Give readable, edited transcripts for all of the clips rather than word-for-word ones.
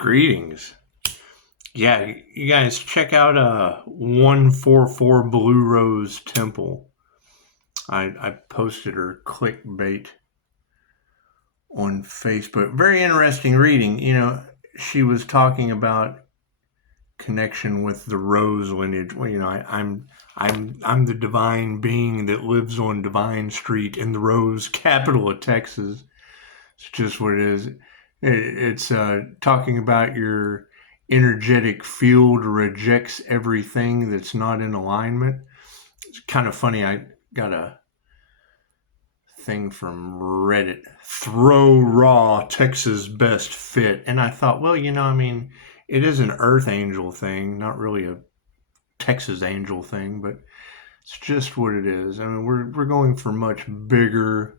Greetings. Yeah, you guys check out 144 Blue Rose Temple. I posted her clickbait on Facebook. Very interesting reading. She was talking about connection with the Rose lineage. Well, I'm the divine being that lives on Divine Street in the Rose, capital of Texas. It's just what it is. It's talking about your energetic field rejects everything that's not in alignment. It's kind of funny. I got a thing from Reddit. Throw raw Texas best fit. And I thought, well, it is an Earth Angel thing, not really a Texas Angel thing, but it's just what it is. I mean, we're going for much bigger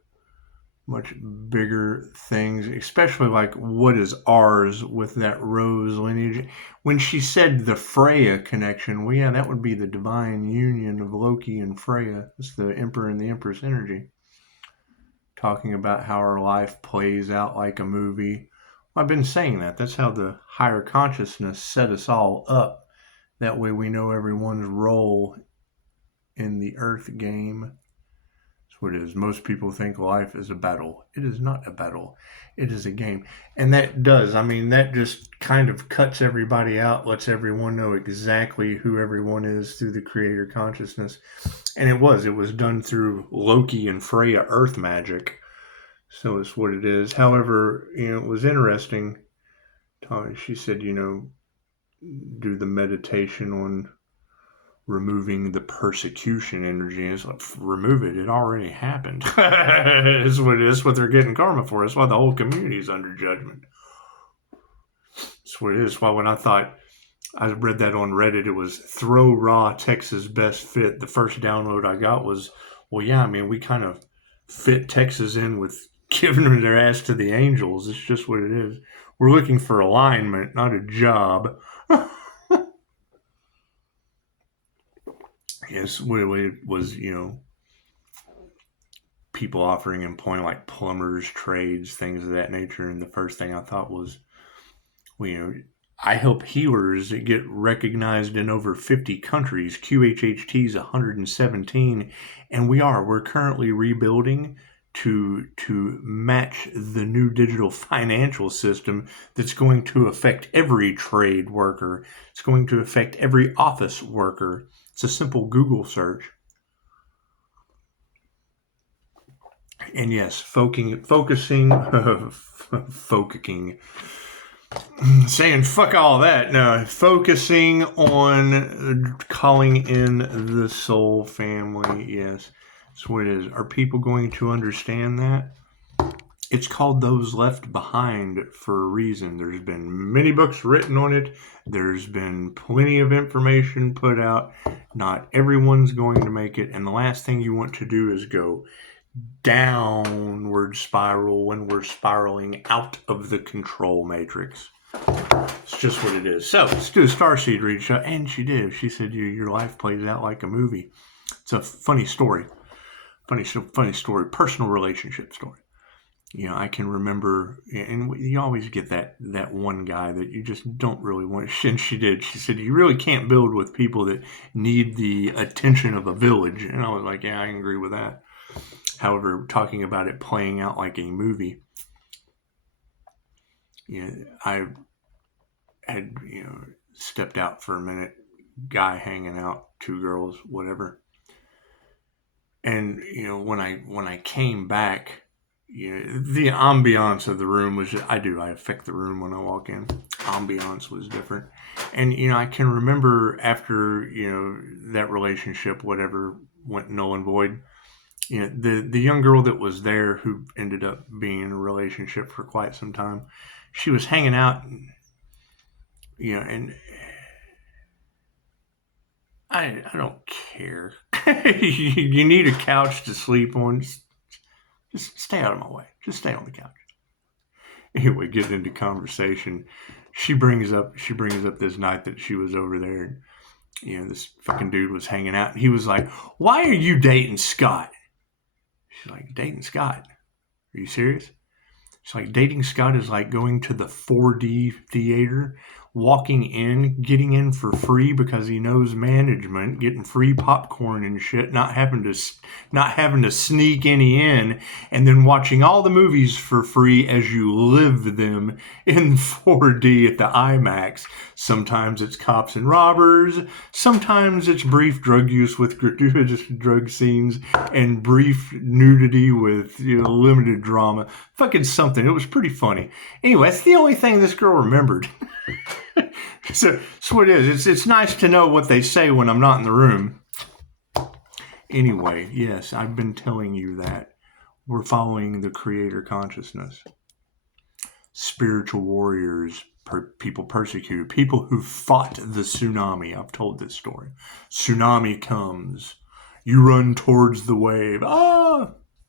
things, especially like what is ours with that Rose lineage. When she said the Freyja connection, well, yeah, that would be the divine union of Loki and Freyja. It's the Emperor and the Empress energy. Talking about how our life plays out like a movie. I've been saying that. That's how the higher consciousness set us all up. That way we know everyone's role in the Earth game. What it is. Most people think life is a battle. It is not a battle. It is a game. And that just kind of cuts everybody out, lets everyone know exactly who everyone is through the creator consciousness. And it was done through Loki and Freyja Earth magic. So it's what it is. However, it was interesting. She said, do the meditation on removing the persecution energy. It's like, remove it. It already happened. It's what it is. What they're getting karma for. That's why the whole community is under judgment. That's what it is. Why when I read that on Reddit, it was throw raw Texas best fit. The first download I got was, well, yeah, we kind of fit Texas in with giving them their ass to the angels. It's just what it is. We're looking for alignment, not a job. Yes, what it was, people offering employment like plumbers, trades, things of that nature. And the first thing I thought was, I help healers get recognized in over 50 countries. QHHT is 117, and we're currently rebuilding to match the new digital financial system that's going to affect every trade worker. It's going to affect every office worker. It's a simple Google search. And yes, focusing, saying fuck all that. No, focusing on calling in the soul family. Yes, that's what it is. Are people going to understand that? It's called Those Left Behind for a reason. There's been many books written on it. There's been plenty of information put out. Not everyone's going to make it. And the last thing you want to do is go downward spiral when we're spiraling out of the control matrix. It's just what it is. So let's do a starseed read. And she did. She said, your life plays out like a movie. It's a funny story. Funny story. Personal relationship story. I can remember, and you always get that one guy that you just don't really want. And she did. She said, you really can't build with people that need the attention of a village. And I was like, yeah, I can agree with that. However, talking about it playing out like a movie, I had, stepped out for a minute, guy hanging out, two girls, whatever. And, when I came back, the ambiance of the room was I affect the room when I walk in. Ambiance was different. And, I can remember after, that relationship, whatever, went null and void, the young girl that was there who ended up being in a relationship for quite some time, she was hanging out, and I don't care. You need a couch to sleep on. Just stay out of my way. Just stay on the couch. Anyway, getting into conversation, she brings up this night that she was over there. And, this fucking dude was hanging out, and he was like, "Why are you dating Scott?" She's like, "Dating Scott? Are you serious?" It's like dating Scott is like going to the 4D theater, walking in, getting in for free because he knows management, getting free popcorn and shit, not having to sneak any in, and then watching all the movies for free as you live them in 4D at the IMAX. Sometimes it's cops and robbers, sometimes it's brief drug use with gratuitous drug scenes and brief nudity with limited drama. Fucking something. It was pretty funny. Anyway, that's the only thing this girl remembered. So that's what it is. It's nice to know what they say when I'm not in the room. Anyway, yes, I've been telling you that we're following the creator consciousness. Spiritual warriors, people persecuted, people who fought the tsunami. I've told this story. Tsunami comes. You run towards the wave.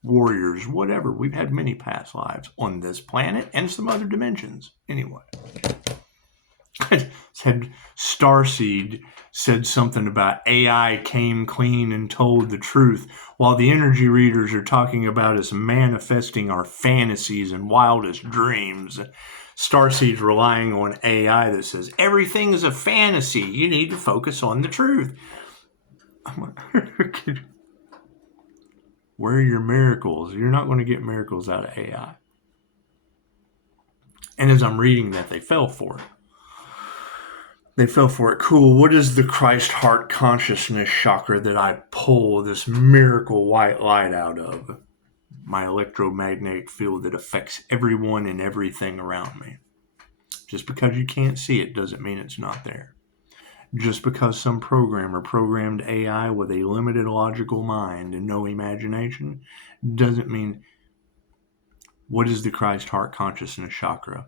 Warriors, whatever. We've had many past lives on this planet and some other dimensions. Anyway. Starseed said something about AI came clean and told the truth, while the energy readers are talking about us manifesting our fantasies and wildest dreams. Starseed's relying on AI that says everything is a fantasy. You need to focus on the truth. Where are your miracles? You're not going to get miracles out of AI. And as I'm reading that, they fell for it. Cool. What is the Christ heart consciousness chakra that I pull this miracle white light out of? My electromagnetic field that affects everyone and everything around me. Just because you can't see it doesn't mean it's not there. Just because some programmer programmed AI with a limited logical mind and no imagination doesn't mean. What is the Christ heart consciousness chakra?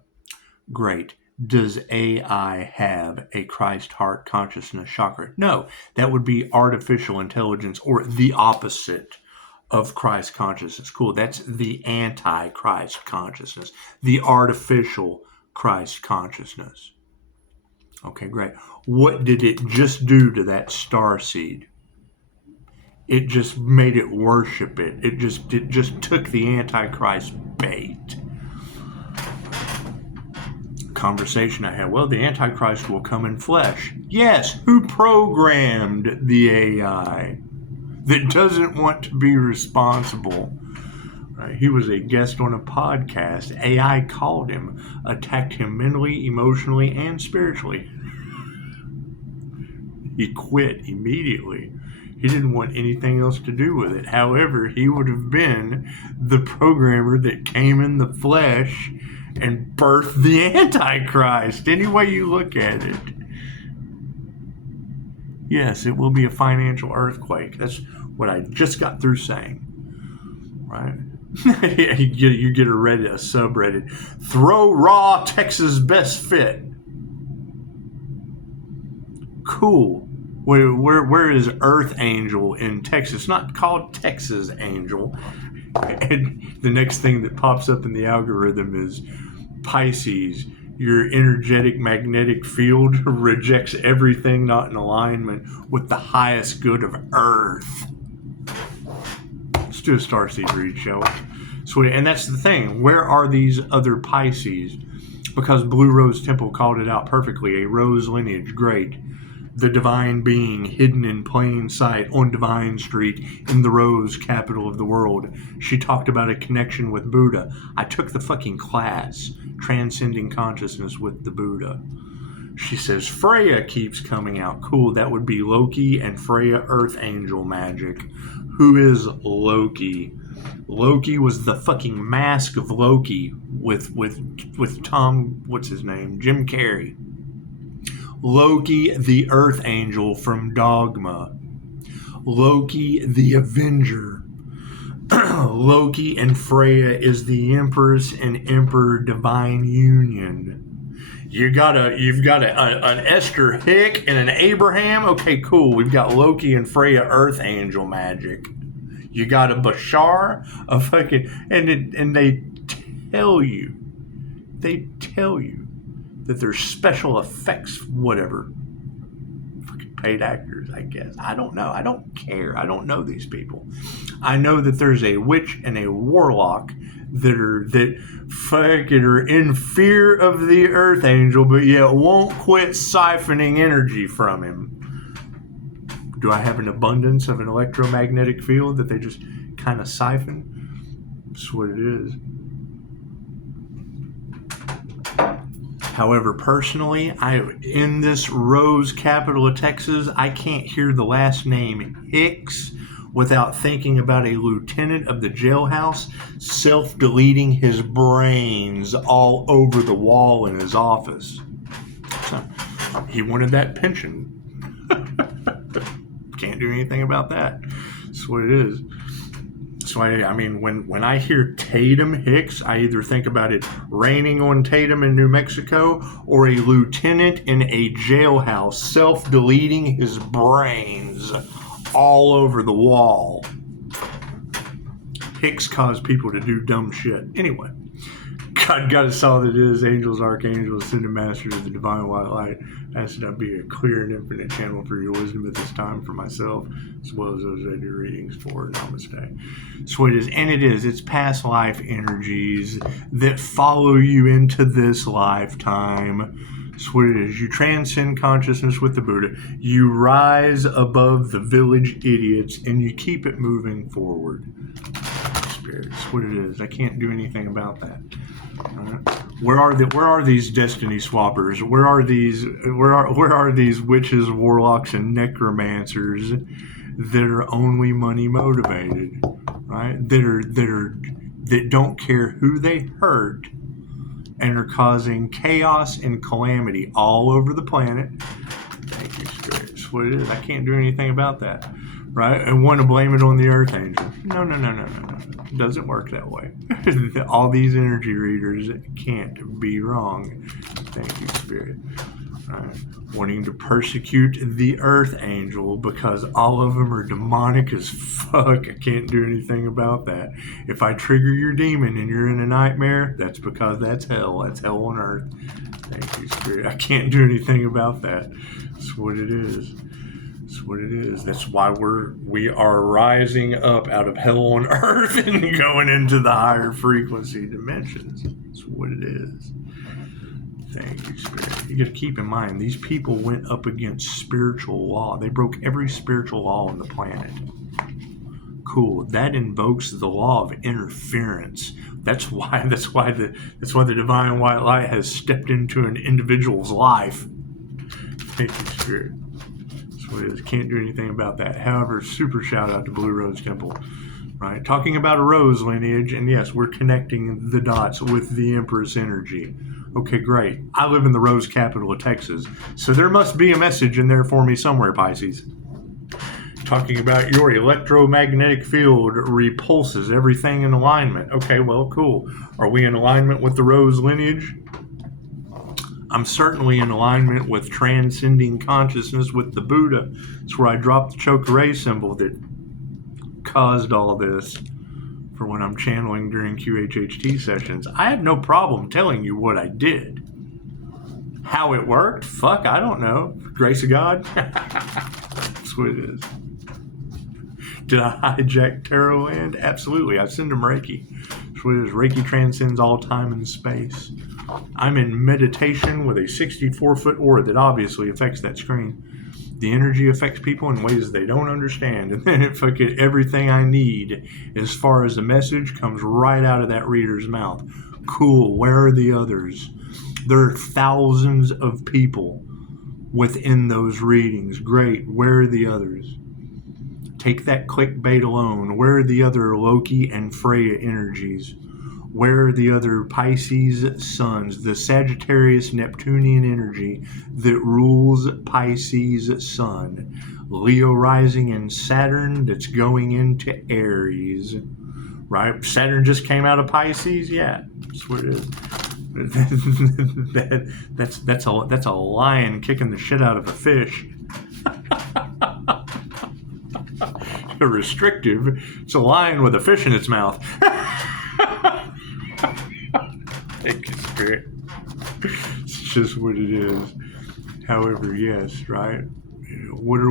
Great. Does AI have a Christ heart consciousness chakra? No, that would be artificial intelligence or the opposite of Christ consciousness. Cool, that's the anti-Christ consciousness, the artificial Christ consciousness. Okay, great. What did it just do to that starseed? It just made it worship it. It just took the Antichrist bait. Conversation I had. Well, the Antichrist will come in flesh. Yes, who programmed the AI that doesn't want to be responsible? Right? He was a guest on a podcast. AI called him, attacked him mentally, emotionally, and spiritually. He quit immediately. He didn't want anything else to do with it. However, he would have been the programmer that came in the flesh and birthed the Antichrist. Any way you look at it. Yes, it will be a financial earthquake. That's what I just got through saying. Right? You get a subreddit. Throw raw Texas best fit. Cool. Where is Earth Angel in Texas? It's not called Texas Angel. And the next thing that pops up in the algorithm is Pisces. Your energetic magnetic field rejects everything not in alignment with the highest good of Earth. Let's do a starseed read, shall we? Sweet. And that's the thing. Where are these other Pisces? Because Blue Rose Temple called it out perfectly. A rose lineage, great. The divine being hidden in plain sight on Divine Street in the Rose, capital of the world. She talked about a connection with Buddha. I took the fucking class, Transcending Consciousness with the Buddha. She says, Freyja keeps coming out. Cool, that would be Loki and Freyja Earth Angel magic. Who is Loki? Loki was the fucking mask of Loki with Tom, what's his name? Jim Carrey. Loki, the Earth Angel from Dogma. Loki, the Avenger. Loki and Freyja is the Empress and Emperor divine union. You've got an Esther Hick and an Abraham. Okay, cool. We've got Loki and Freyja Earth Angel magic. You got a Bashar, a fucking, and they tell you that there's special effects, whatever. Fucking paid actors, I guess. I don't know. I don't care. I don't know these people. I know that there's a witch and a warlock that fucking are in fear of the Earth Angel, but yet won't quit siphoning energy from him. Do I have an abundance of an electromagnetic field that they just kind of siphon? That's what it is. However, personally, in this Rose, capital of Texas, I can't hear the last name Hicks without thinking about a lieutenant of the jailhouse self-deleting his brains all over the wall in his office. So, he wanted that pension. Can't do anything about that. That's what it is. So I mean, when I hear Tatum Hicks, I either think about it raining on Tatum in New Mexico or a lieutenant in a jailhouse self-deleting his brains all over the wall. Hicks caused people to do dumb shit. Anyway, God us all that is, angels, archangels, ascended masters of the divine white light. I ask that I be a clear and infinite channel for your wisdom at this time for myself, as well as those I do readings for. Namaste. So it is, and it is. It's past life energies that follow you into this lifetime. That's what it is. You transcend consciousness with the Buddha. You rise above the village idiots, and you keep it moving forward. Spirit. That's what it is. I can't do anything about that. Where are these destiny swappers? Where are these witches, warlocks, and necromancers that are only money motivated, right? That don't care who they hurt and are causing chaos and calamity all over the planet. Thank you, Spirit. That's what it is. I can't do anything about that, right? And want to blame it on the Earth Angel. No. It doesn't work that way. All these energy readers can't be wrong. Thank you, Spirit. Wanting to persecute the Earth Angel because all of them are demonic as fuck. I can't do anything about that. If I trigger your demon and you're in a nightmare, that's because that's hell. That's hell on Earth. Thank you, Spirit. I can't do anything about that. That's what it is. That's what it is. That's why we are rising up out of hell on earth and going into the higher frequency dimensions. That's what it is. Thank you, Spirit. You got to keep in mind, these people went up against spiritual law. They broke every spiritual law on the planet. Cool. That invokes the law of interference. That's why the divine white light has stepped into an individual's life. Thank you, Spirit. Can't do anything about that. However, super shout out to Blue Rose Temple, right? Talking about a rose lineage, and yes, we're connecting the dots with the Empress energy. Okay, great. I live in the Rose capital of Texas, so there must be a message in there for me somewhere, Pisces. Talking about your electromagnetic field repulses everything in alignment. Okay, well, cool. Are we in alignment with the Rose lineage? I'm certainly in alignment with transcending consciousness with the Buddha. It's where I dropped the Chokurei symbol that caused all this for when I'm channeling during QHHT sessions. I have no problem telling you what I did. How it worked? Fuck, I don't know. Grace of God? That's what it is. Did I hijack Tarot Land? Absolutely. I send them Reiki. That's what it is. Reiki transcends all time and space. I'm in meditation with a 64-foot aura that obviously affects that screen. The energy affects people in ways they don't understand. And then everything I need as far as the message comes right out of that reader's mouth. Cool. Where are the others? There are thousands of people within those readings. Great. Where are the others? Take that clickbait alone. Where are the other Loki and Freyja energies? Where are the other Pisces suns, the Sagittarius Neptunian energy that rules Pisces sun, Leo rising and Saturn that's going into Aries, right? Saturn just came out of Pisces, yeah, that's what it is. That's a lion kicking the shit out of a fish. Restrictive. It's a lion with a fish in its mouth. Thank you, Spirit. It's just what it is. However, yes, right? What are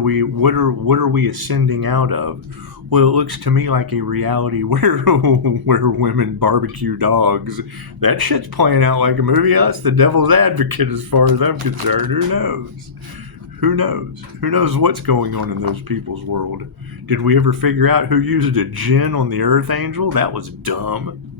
we ascending out of? Well, it looks to me like a reality where women barbecue dogs. That shit's playing out like a movie. That's the devil's advocate as far as I'm concerned. Who knows? Who knows? Who knows what's going on in those people's world? Did we ever figure out who used a djinn on the Earth Angel? That was dumb.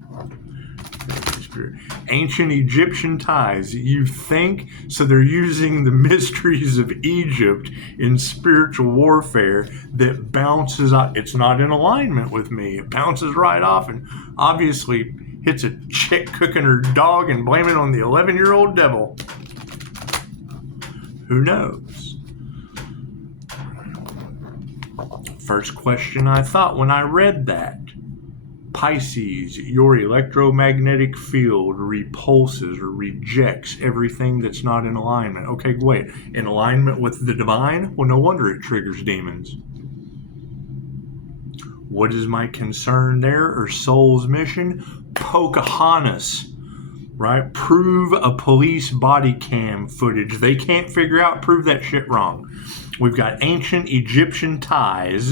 Ancient Egyptian ties. You think? So they're using the mysteries of Egypt in spiritual warfare that bounces off. It's not in alignment with me. It bounces right off and obviously hits a chick cooking her dog and blame it on the 11-year-old devil. Who knows? First question I thought when I read that. Pisces, your electromagnetic field repulses or rejects everything that's not in alignment. Okay, wait. In alignment with the divine? Well, no wonder it triggers demons. What is my concern there, or soul's mission? Pocahontas, right? Prove a police body cam footage. They can't figure out, prove that shit wrong. We've got ancient Egyptian ties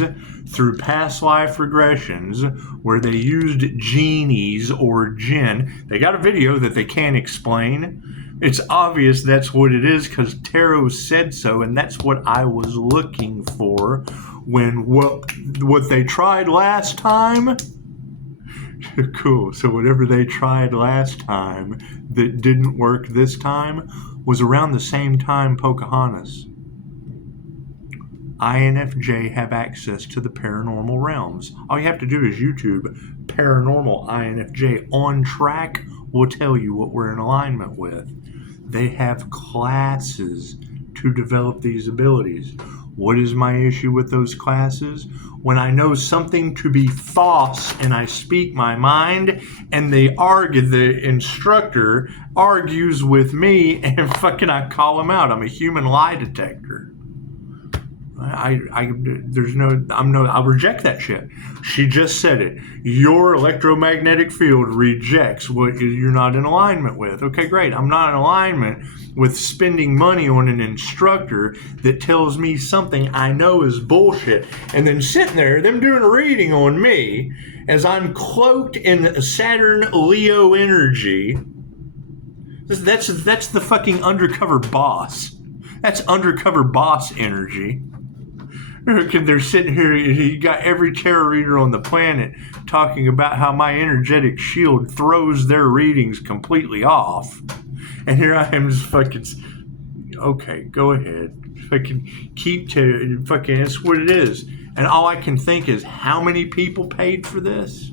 through past life regressions where they used genies or jinn. They got a video that they can't explain. It's obvious that's what it is because tarot said so, and that's what I was looking for when what they tried last time. Cool. So whatever they tried last time that didn't work this time was around the same time Pocahontas. INFJ have access to the paranormal realms. All you have to do is YouTube paranormal INFJ on track will tell you what we're in alignment with. They have classes to develop these abilities. What is my issue with those classes? When I know something to be false and I speak my mind and the instructor argues with me and fucking I call him out. I'm a human lie detector. I'll reject that shit. She just said it. Your electromagnetic field rejects what you're not in alignment with. Okay, great. I'm not in alignment with spending money on an instructor that tells me something I know is bullshit, and then sitting there, them doing a reading on me as I'm cloaked in Saturn Leo energy. That's the fucking undercover boss. That's undercover boss energy. They're sitting here, you got every tarot reader on the planet talking about how my energetic shield throws their readings completely off. And here I am just fucking, okay, go ahead. Fucking it's what it is. And all I can think is, how many people paid for this?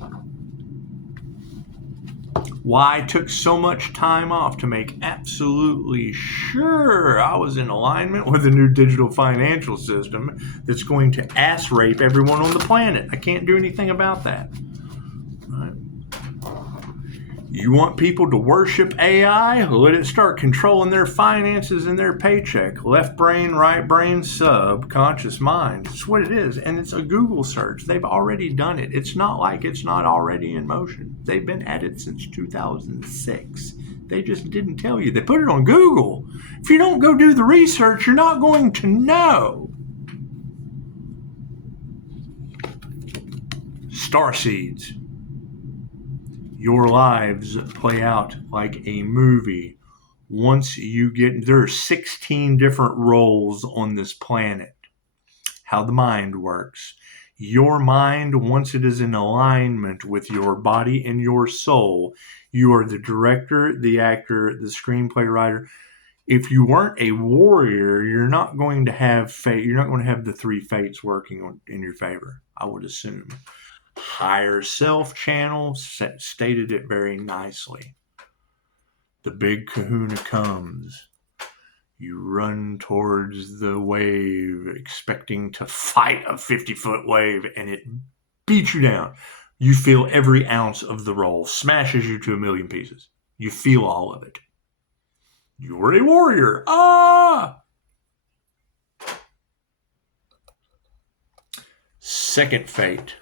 Why I took so much time off to make absolutely sure I was in alignment with a new digital financial system that's going to ass rape everyone on the planet. I can't do anything about that. Right. You want people to worship AI? Let it start controlling their finances and their paycheck. Left brain, right brain, subconscious mind. It's what it is. And it's a Google search. They've already done it. It's not like it's not already in motion. They've been at it since 2006. They just didn't tell you. They put it on Google. If you don't go do the research, you're not going to know. Starseeds. Your lives play out like a movie. Once you there are 16 different roles on this planet. How the mind works. Your mind, once it is in alignment with your body and your soul, you are the director, the actor, the screenplay writer. If you weren't a warrior, you're not going to have fate. You're not going to have the three fates working in your favor, I would assume. Higher self channel stated it very nicely. The big kahuna comes. You run towards the wave, expecting to fight a 50-foot wave, and it beats you down. You feel every ounce of the roll, smashes you to a million pieces. You feel all of it. You're a warrior. Second fate.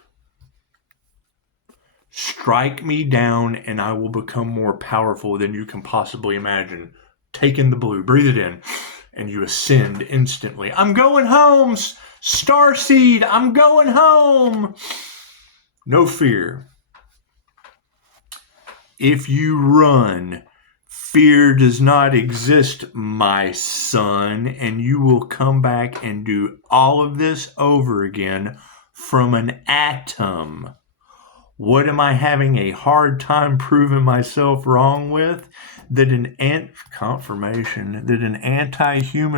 Strike me down and I will become more powerful than you can possibly imagine. Take in the blue, breathe it in. and you ascend instantly. I'm going home, Starseed, I'm going home. No fear. If you run, fear does not exist, my son, and you will come back and do all of this over again from an atom. What am I having a hard time proving myself wrong with? That an anti-human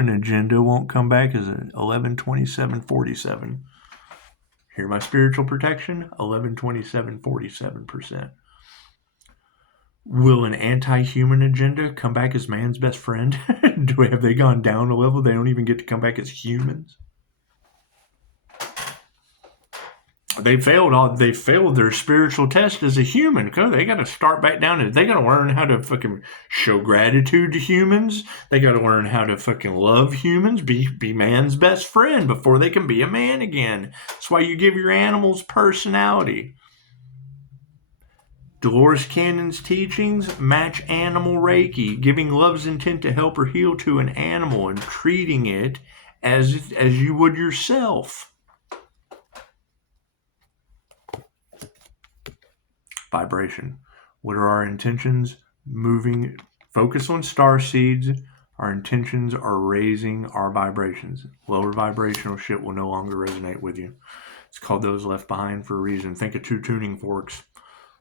agenda won't come back as an 112747. Hear my spiritual protection? 112747%. Will an anti-human agenda come back as man's best friend? Have they gone down a level? They don't even get to come back as humans? They failed their spiritual test as a human. They got to start back down. They got to learn how to fucking show gratitude to humans. They got to learn how to fucking love humans, be man's best friend before they can be a man again. That's why you give your animals personality. Dolores Cannon's teachings match animal Reiki, giving love's intent to help or heal to an animal and treating it as you would yourself. Vibration. What are our intentions? Moving, focus on star seeds. Our intentions are raising our vibrations. Lower vibrational shit will no longer resonate with you. It's called those left behind for a reason. Think of 2 tuning forks.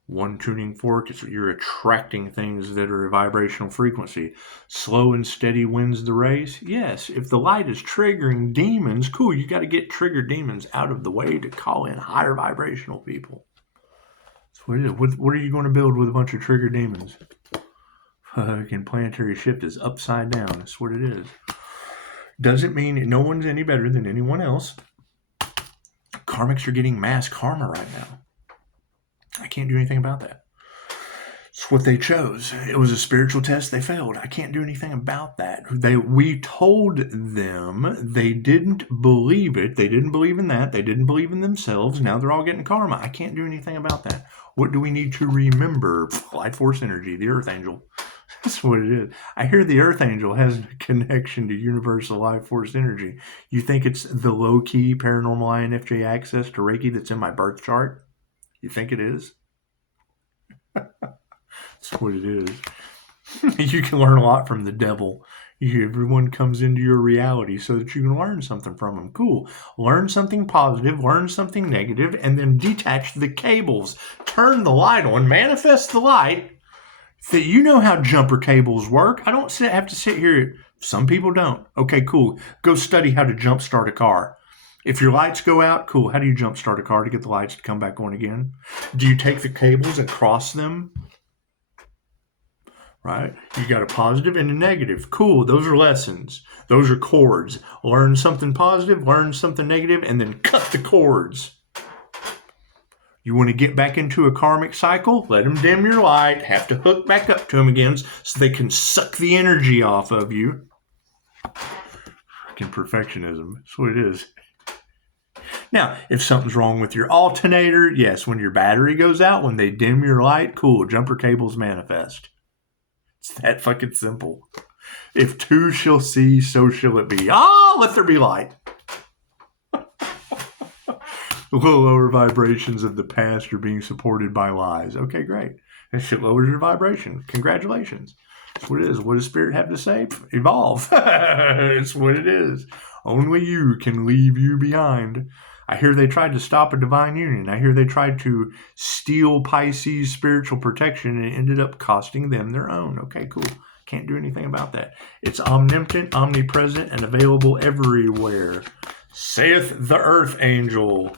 One tuning fork, you're attracting things that are a vibrational frequency. Slow and steady wins the race. Yes, if the light is triggering demons, cool, you got to get triggered demons out of the way to call in higher vibrational people. That's what it is. What are you going to build with a bunch of triggered demons? Fucking planetary shift is upside down. That's what it is. Doesn't mean no one's any better than anyone else. Karmics are getting mass karma right now. I can't do anything about that. It's what they chose. It was a spiritual test. They failed. I can't do anything about that. We told them they didn't believe it. They didn't believe in that. They didn't believe in themselves. Now they're all getting karma. I can't do anything about that. What do we need to remember? Life force energy, the Earth Angel. That's what it is. I hear the Earth Angel has a connection to universal life force energy. You think it's the low-key paranormal INFJ access to Reiki that's in my birth chart? You think it is? That's what it is. You can learn a lot from the devil. Everyone comes into your reality so that you can learn something from them. Cool. Learn something positive, learn something negative, and then detach the cables. Turn the light on, manifest the light. That you know how jumper cables work. I don't have to sit here. Some people don't. Okay, cool. Go study how to jump start a car. If your lights go out, cool. How do you jump start a car to get the lights to come back on again? Do you take the cables and cross them? Right? You got a positive and a negative. Cool. Those are lessons. Those are cords. Learn something positive, learn something negative, and then cut the cords. You want to get back into a karmic cycle? Let them dim your light. Have to hook back up to them again so they can suck the energy off of you. Fucking perfectionism. That's what it is. Now, if something's wrong with your alternator, yes, when your battery goes out, when they dim your light, cool, jumper cables manifest. It's that fucking simple. If two shall see, so shall it be. Let there be light. The lower vibrations of the past are being supported by lies. Okay, great. That shit lowers your vibration. Congratulations. That's what it is. What does Spirit have to say? Evolve. It's what it is. Only you can leave you behind. I hear they tried to stop a divine union. I hear they tried to steal Pisces' spiritual protection and it ended up costing them their own. Okay, cool. Can't do anything about that. It's omnipotent, omnipresent, and available everywhere. Saith the Earth Angel.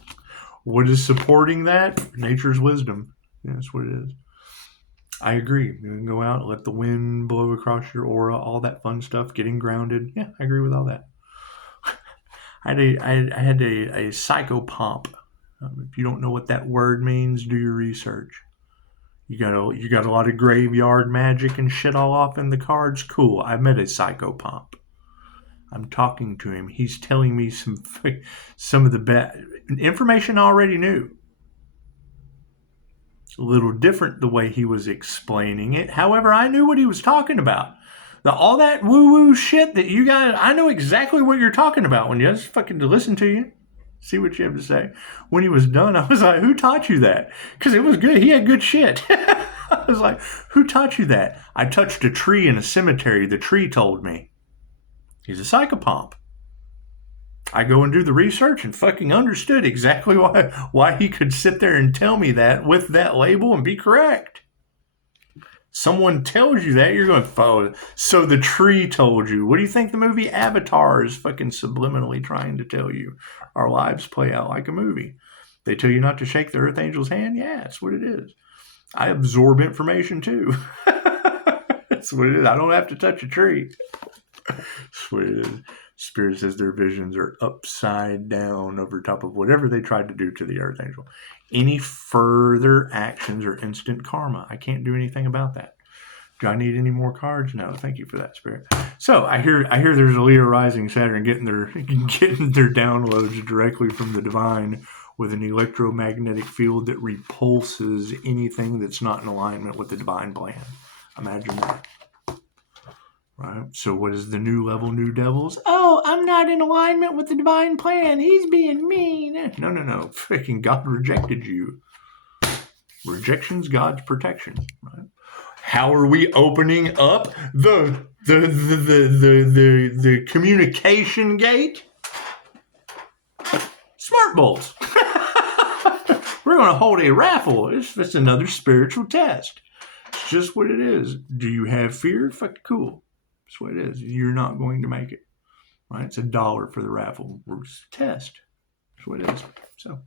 What is supporting that? Nature's wisdom. Yeah, that's what it is. I agree. You can go out, let the wind blow across your aura, all that fun stuff, getting grounded. Yeah, I agree with all that. I had a psychopomp. If you don't know what that word means, do your research. You got a lot of graveyard magic and shit all off in the cards. Cool. I met a psychopomp. I'm talking to him. He's telling me some of the bad information I already knew. It's a little different the way he was explaining it. However, I knew what he was talking about. All that woo-woo shit that you guys, I know exactly what you're talking about when you just fucking listen to you, see what you have to say. When he was done, I was like, who taught you that? Because it was good. He had good shit. I was like, who taught you that? I touched a tree in a cemetery. The tree told me. He's a psychopomp. I go and do the research and fucking understood exactly why he could sit there and tell me that with that label and be correct. Someone tells you that, you're going, oh, so the tree told you. What do you think the movie Avatar is fucking subliminally trying to tell you? Our lives play out like a movie. They tell you not to shake the Earth Angel's hand? Yeah, that's what it is. I absorb information too. That's what it is. I don't have to touch a tree. That's what it is. Spirit says their visions are upside down over top of whatever they tried to do to the Earth Angel. Any further actions are instant karma. I can't do anything about that. Do I need any more cards? No, thank you for that, Spirit. So I hear there's a Leo rising Saturn getting their downloads directly from the divine with an electromagnetic field that repulses anything that's not in alignment with the divine plan. Imagine that. Right? So what is the new level, new devils? Oh, I'm not in alignment with the divine plan. He's being mean. No. Freaking God rejected you. Rejection's God's protection. Right? How are we opening up the communication gate? Smart bolts. We're going to hold a raffle. It's another spiritual test. It's just what it is. Do you have fear? Fuck, cool. That's what it is. You're not going to make it. Right? It's $1 for the raffle. We're just a test. That's what it is. So,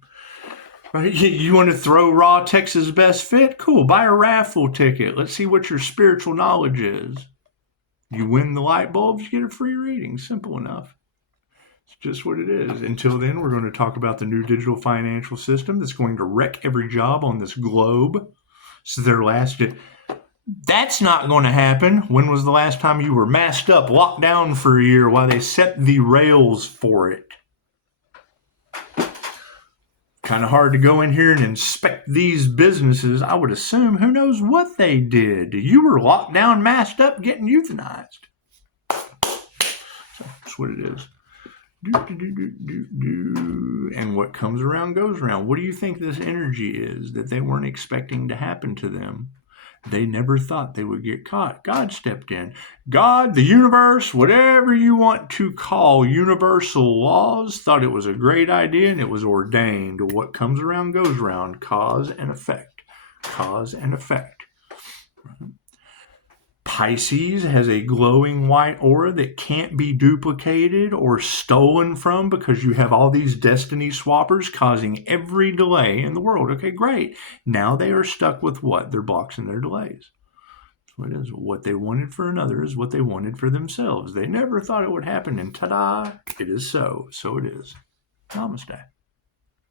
right? You want to throw raw Texas best fit? Cool. Buy a raffle ticket. Let's see what your spiritual knowledge is. You win the light bulbs, you get a free reading. Simple enough. It's just what it is. Until then, we're going to talk about the new digital financial system that's going to wreck every job on this globe. So their last... That's not going to happen. When was the last time you were masked up, locked down for a year while they set the rails for it? Kind of hard to go in here and inspect these businesses. I would assume, who knows what they did. You were locked down, masked up, getting euthanized. So that's what it is. And what comes around goes around. What do you think this energy is that they weren't expecting to happen to them? They never thought they would get caught. God stepped in. God, the universe, whatever you want to call universal laws, thought it was a great idea and it was ordained. What comes around goes around. Cause and effect. Cause and effect. Pisces has a glowing white aura that can't be duplicated or stolen from because you have all these destiny swappers causing every delay in the world. Okay, great. Now they are stuck with what? Their blocks and their delays. That's what it is. What they wanted for another is what they wanted for themselves. They never thought it would happen, and ta-da, it is so. So it is. Namaste.